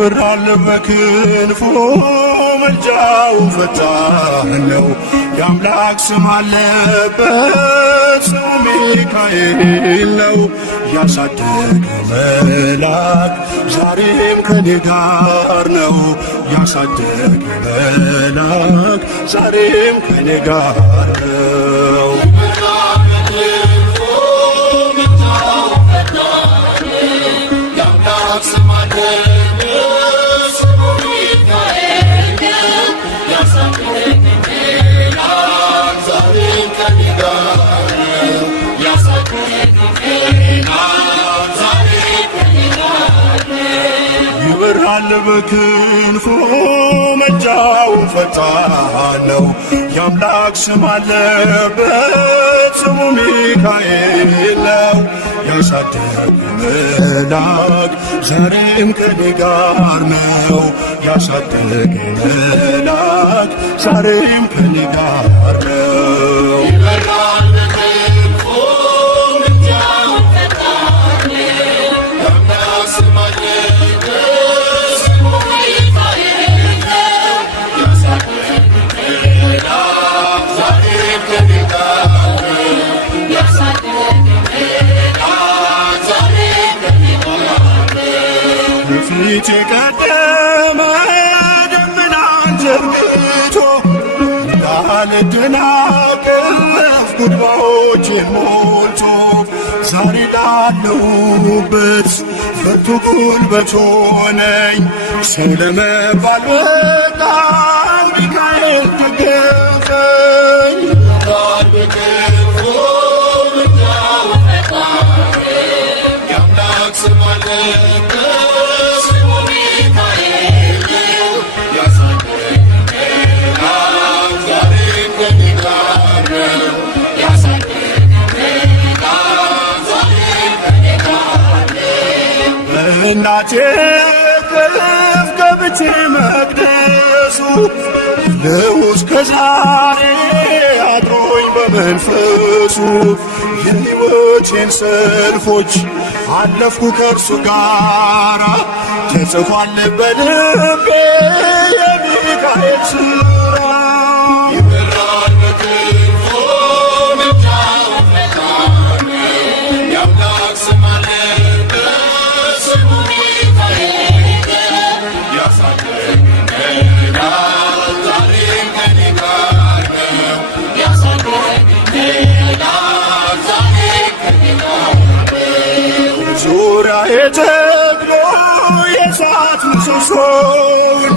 ይበራል በክንፉ ምልጃው ፈጣን ነው። የአምላክ ስም አለበት ስሙ ሚካኤል ነው። ያሳደገ መልአክ ዛሬም ከኔ ጋር ነው። ያሳደገ መልአክ ዛሬም ከኔ ጋር ነው። ይበራል በክንፉ ምልጃው ፈጣን ነው። የአምላክ ስም አለበት ስሙ ሚካኤል ነው። ያሳደገ መልአክ ዛሬም ከኔ ጋር ነው። ያሳደገ መልአክ ዛሬም ከኔ ጋር ነው። ፊት የቀደመ ደመናን ዘርግቶ እንዳልደናቀፍ ጉድባዎቼን ሞልቶ ዛሬ ላለሁበት ብርቱ ጉልበት ሆነኝ። ሰው ለመባል በቃው ሚካኤል ደገፈኝ። የአምላክ ስም አለበት እናቴ ከፍ ገብቼ መቅደሱ ነው እስከ ዛሬ አድሮኝ በመንፈሱ። የሕይወቴን ሰልፎች አለፍኩ ከእርሱ ጋራ ተጽፏል በልቤ የሚካኤል ሥራ። ይበራል በክንፉ ምልጃው ፈጣን ነው። የአምላክ ስም አለበት ስሙ ሚካኤል ነው። ያሳደገኝ መልአክ ዛሬም ከኔ ጋር ነው። ያሳደገኝ መልአክ ዛሬም ከኔ ጋር ነው። ዙሪያዬ ተክሎ የእሳት ምሰሶውን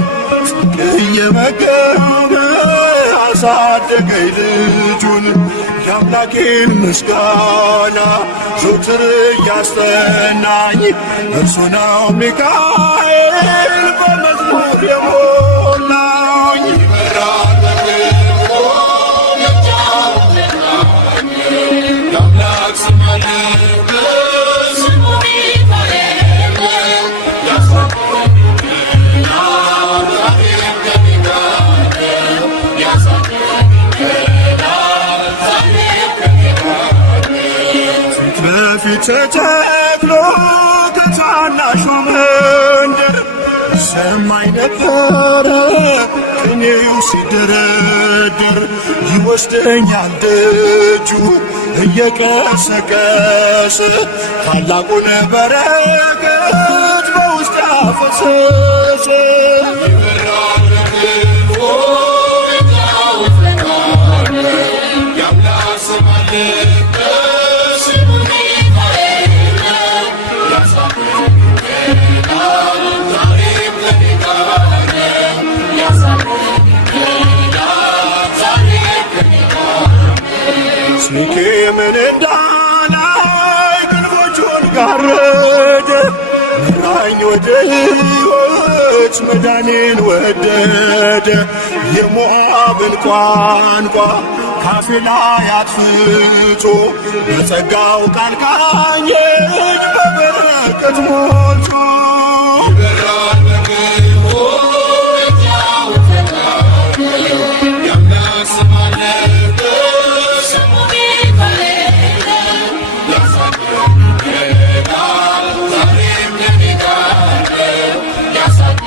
እየመገበ አሳደገኝ ልጁን። የአምላኬን ምስጋና ዘወትር እያስጠናኝ እርሱ ነው ሚካኤል በመዝሙር የሞላኝ። ይበራል በክንፉ ምልጃው ፈጣን ነው። የአምላክ ስም አለበት ስሙ ሚካኤል ነው። ያሳደገኝ መልአክ ዛሬም ከኔ ጋር ነው። ያሳደገኝ መልአክ ዛሬም ከኔ ጋር ነው። ፊት ለፊት ተተክሎ ከታናሹ መንደር ሰማይ ነበረ ቅኔው ሲደረደር። ይወስደኛል ደጁ እየቀሰቀሰ ታላቁን በረከት በውስጥ ያፈሰሰ። ይበራል በክንፉ ምልጃው ፈጣን ነው። የአምላክ ስም አለበት ስሙ ሚካኤል ነው። ያሳደገኝ መልአክ ዛሬም ከኔ ጋር ነው። ያሳደገኝ መልአክ ዛሬም ከኔ ጋር ነው። ሴኬምን እንዳላይ ክንፎቹን ጋረደ። መራኝ ወደ ሕይወት መዳኔን ወደደ። የሞዓብን ቋንቋ ካፌ ላይ አጥፍቶ በጸጋው ቃል ቃኘኝ በበረከት ሞልቶ። ይበራል በክንፉ ምልጃው ፈጣን ነው። የአምላክ ስም አለበት ስሙ ሚካኤል ነው። ያሳደገኝ መልአክ ዛሬም ከኔ ጋር ነው። ያሳደገኝ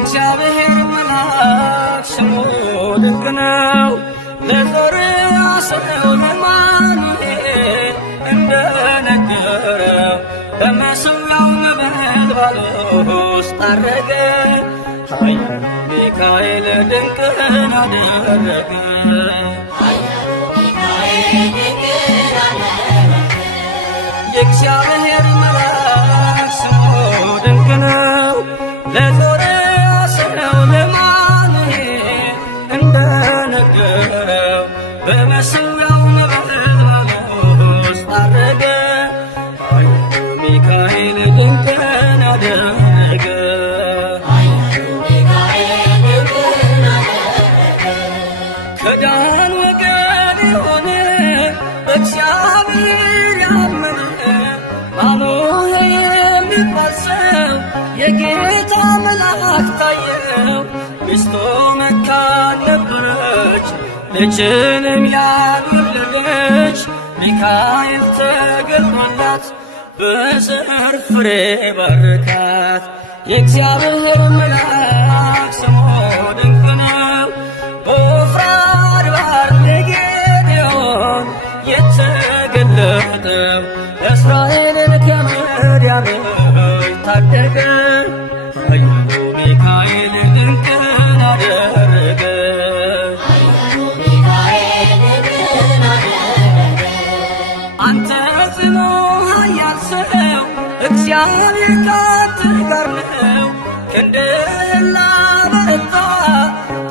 የእግዚአብሔር መልአክ ስሙ ድንቅ ነው። ለዞርያ ሰው ለማኑኤል እንደነገረው በመሠዊያው ነበልባል ውስጥ አረገ። ኃያሉ ሚካኤል ድንቅን አደረገ። የእግዚአብሔር መልአክ ስሙ ድንቅ ነው። ለዞርያ ሰው ለማኑኤል እንደነገረው በመሠዊያው ነበልባል ውስጥ አረገ። ኃያሉ ሚካኤል ድንቅን አደረገ። ከዳን ወገን የሆነ በእግዚአብሔር ያመነ ማኑሄ የሚባል ሰው የጌታ መልአክ ታየው። ሚስቱ መካን ነበረች፣ ልጅንም ያልወለደች። ሚካኤል ተገልጦላት በዘር ፍሬ ባረካት። የእግዚአብሔር መልአክ ስሙ ድንቅ ነው። በዖፍራ አድባር ለጌዴዎን የተገለጠው እስራኤልን ከምድያም ታደገ። ኃያሉ ሚካኤል ድንቅን አደረገ። አንተ ጽኑ ኃያል ሰው እግዚአብሔር ካንተ ጋር ነው። ክንድህን ላበረታ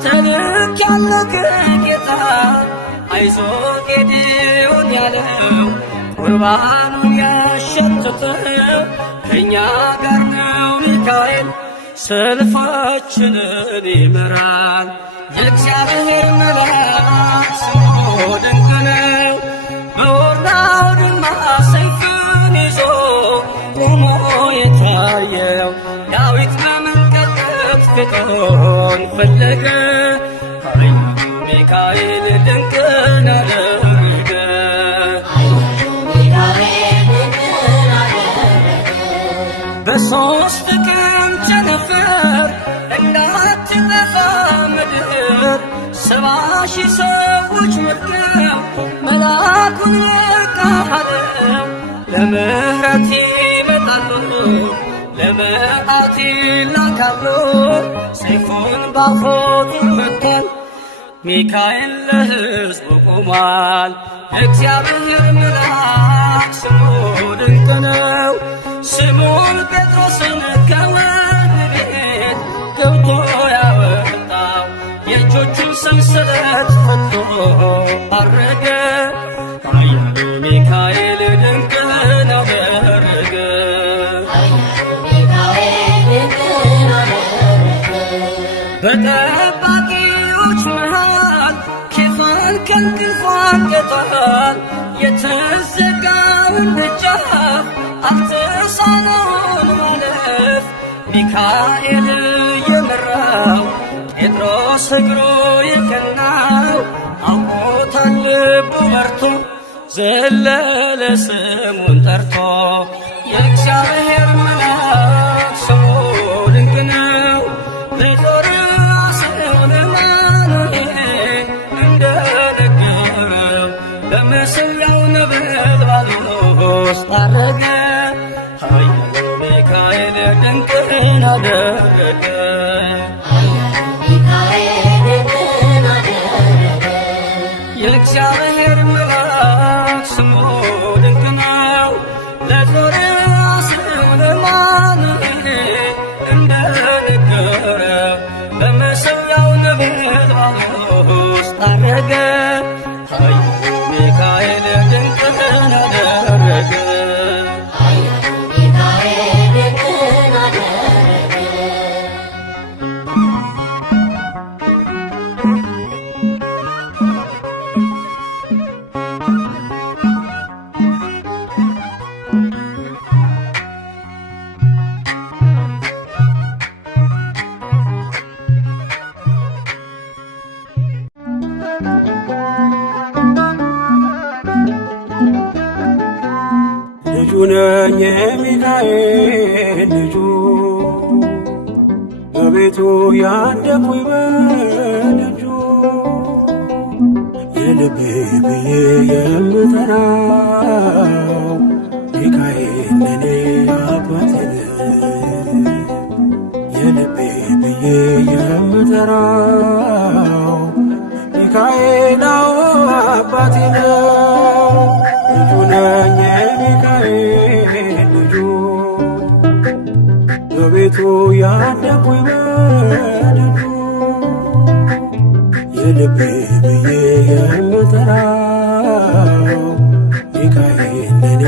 ተልኬአለሁ ከጌታ። አይዞህ ጌዴዎን ያለው ቁርባኑን ያሸተተው ከእኛ ጋር ነው። ሚካኤል ሰልፋችንን ይመራል። የእግዚአብሔር መልአክ ስሙ ድንቅ ነው። በኦርናው ድማ ሰይፍን ይዞ ቆሞ የታየው ዳዊት በመንቀጥቀጥ ግጦን ፈለገ። ኃያሉ ሚካኤል ድንቅን አደረገ። በሦስት ቀን ቸነፈር እንዳትጠፋ ምድር 70,000 ሰዎች ወድቀው መልአኩን ወርቃለው። ለምሕረት ይመጣሉ፣ ለመዓት ይላካሉ። ሰይፉን ባፎቱ መቷል፣ ሚካኤል ለሕዝቡ ቆሟል። የእግዚአብሔር መልአክ ስሙ ድንቅ ነው። ስምዖን ጴጥሮስን ከወህኒ ቤት ገብቶ ያወጣው የእጆቹን ሰንሰለት ፈቶ አረገ። ኃያሉ ሚካኤል ድንቅን አደረገ። በጠባቂዎች መሃል ኬፋን ከእንቅልፉ አንቅቷል። የተዘጋውን ደጃፍ አልተሳነውም ማለፍ። ሚካኤል የመራው ጴጥሮስ እግሩ የቀናው አውቆታል ልቡ በርቶ ዘለለ ስሙን ጠርቶ። የእግዚአብሔር መልአክ ስሙ ድንቅ ነው። ለዞርያ ሰው ለማኑኤል እንደነገረው በመሠዊያው ነበልባል ውስጥ አረገ። ኃያሉ ሚካኤል ድንቅን አደረገ። የእግዚአብሔር መልአክ ስሙ ድንቅ ነው። ለዞርያ ሰው ለማኑኤል እንደነገረው በመሠዊያው ነበልባል ውስጥ አረገ። ኃያሉ ሚካኤል ድንቅን አደረገ። ልጁ ነኝ የሚካኤል ልጁ በቤቱ ያደኩኝ በደጁ የልቤ ብዬ የምጠራው ሚካኤል ለኔ አባቴ የልቤ ብዬ የምጠራው ሚካኤል አባቴ ነው። ልጁ ነኝ የሚካኤል ልጁ በቤቱ ያደኩኝ በደጁ የልቤ ብዬ የምጠራው ሚካኤል ለኔ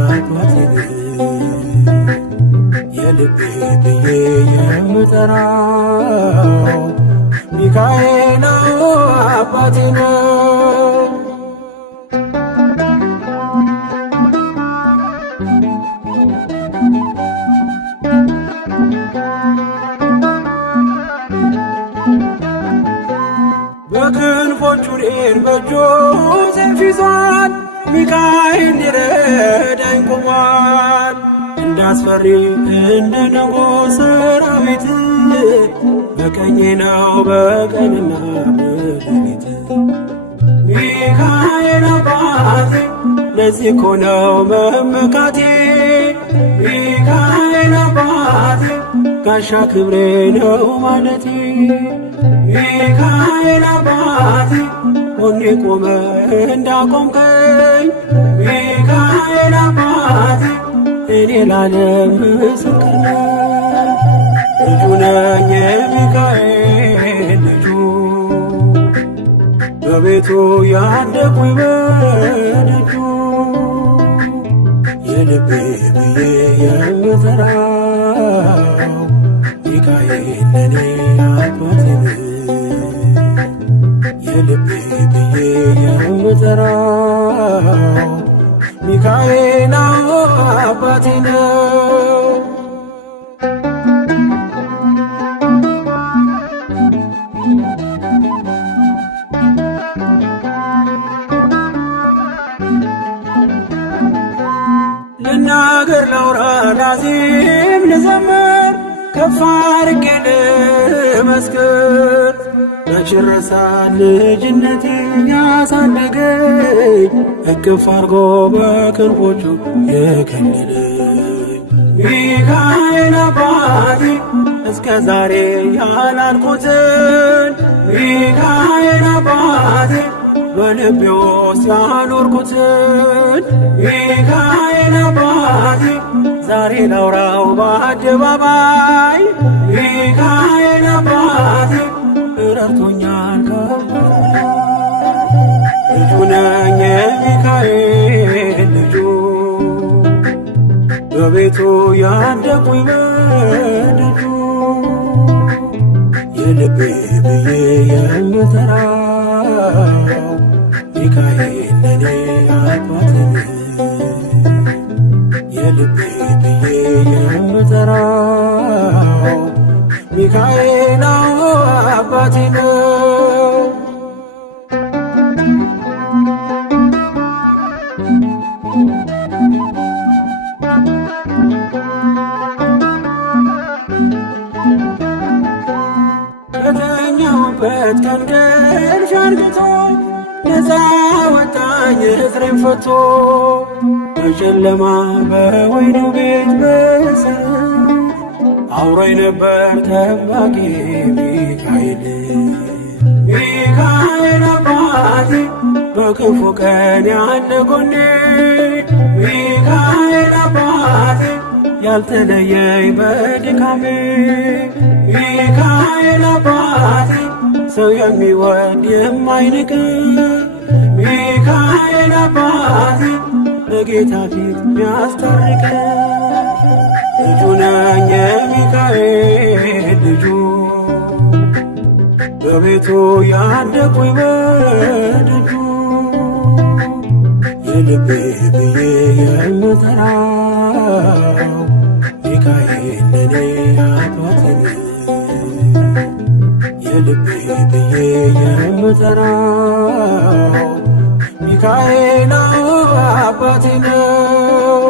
አባቴ የልቤ ብዬ የምጠራው ሚካኤል አባቴ ነው። በክንፎቹ እኔን በእጁ ሰይፍ ይዟል፣ ሚካኤል ሊረዳኝ ቆሟል። እንዳስፈሪ እንደ ንጉሥ ሰራዊት በቀኜ ነው በቀንና በሌሊት። ሚካኤል አባቴ ለዚህ እኮ ነው መመካቴ። ሚካኤል አባቴ ጋሻ ክብሬ ነው ማለቴ። ሚካኤል አባቴ ጎኔ ቆመ እንዳቆምከኝ። ሚካኤል አባቴ እኔ ላለም ምስክር ነኝ። ልጁ ነኝ የሚካኤል ልጁ በቤቱ ያደኩኝ በደጁ የልቤ ብዬ የምጠራው ሚካኤል ለኔ አባቴ የልቤ ብዬ የምጠራው ሚካኤል አባቴ ነው። ልናገር ላውራ ላዜም ልዘምር ከፍ አድርጌ ልመስክር። መች ረሳል ልጅነቴ ያሳደገኝ እቅፍ አርጎ በክንፎቹ የከለለኝ። ሚካኤል አባቴ እስከ ዛሬ ያላልኩትን ሚካኤል አባቴ በልቤ ውስጥ ያኖርኩትን ሚካኤል አባቴ ዛሬ ላውራው በአደባባይ። ሚካኤል አባቴ ረድቶኛል ልጁ ነኝ የሚካኤል ልጁ በቤቱ ያደኩኝ በደጁ የልቤ ብዬ የምጠራው ሚካኤል ለኔ አባቴ የልቤ ብዬ የምጠራው ሚካኤል አባቴ ነው። ከተኛሁበት ከእንቅልፍ አንግቶ ነፃ ወጣኝ እግሬን ፈቶ በጨለማ በወይኑ ቤት በእስር አውሮኝ ነበር ጠባቂ ሚካኤል። ሚካኤል አባቴ በክፉ ቀን ያለ ጎኔ ሚካኤል አባቴ ያልተለየኝ በድካሜ ሚካኤል አባቴ ሰው የሚወድ የማይንቅ ሚካኤል አባቴ በጌታ ፊት ሚያስታርቅ ልጁ ነኝ የሚካኤል ልጁ በቤቱ ያደኩኝ በደጁ የልቤ ብዬ የምጠራው ሚካኤል ለኔ አባቴ የልቤ ብዬ የምጠራው ሚካኤል አባቴ ነው።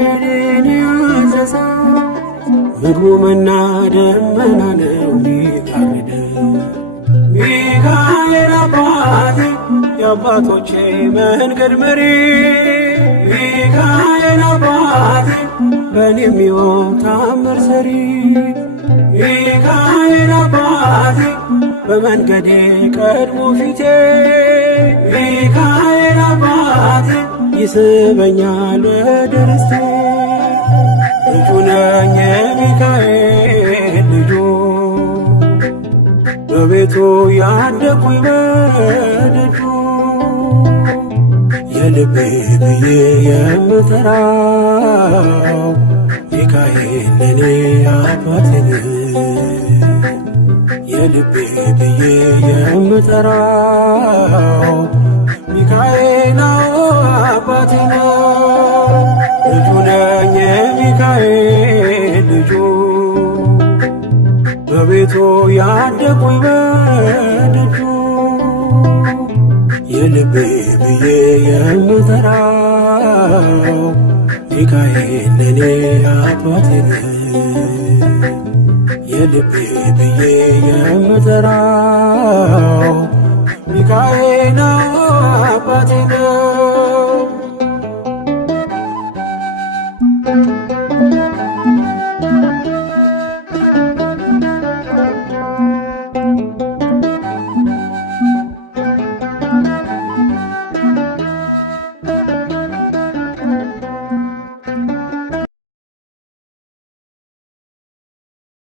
ሚካኤልን ያዘዘ ምግቡ መና ደመና ነው ሚጋርድ። ሚካኤል አባቴ የአባቶቼ መንገድ መሪ ሚካኤል አባቴ በኔ የሚሆን ታምር ሰሪ ሚካኤል አባቴ በመንገዴ ቀድሞ ፊቴ ሚካኤል አባቴ ይስበኛል ወደ ርስቴ። ልጁ ነኝ የሚካኤል ልጁ በቤቱ ያደኩኝ በደጁ የልቤ ብዬ የምጠራው ሚካኤል ለኔ አባቴ ነው። የልቤ ብዬ የምጠራው ሚካኤል አባቴ ነው። ልጁ ነኝ የሚካኤል ልጁ በቤቱ ያደኩኝ በደጁ የልቤ ብዬ የምጠራው ሚካኤል ለኔ አባቴ ነው። የልቤ ብዬ የምጠራው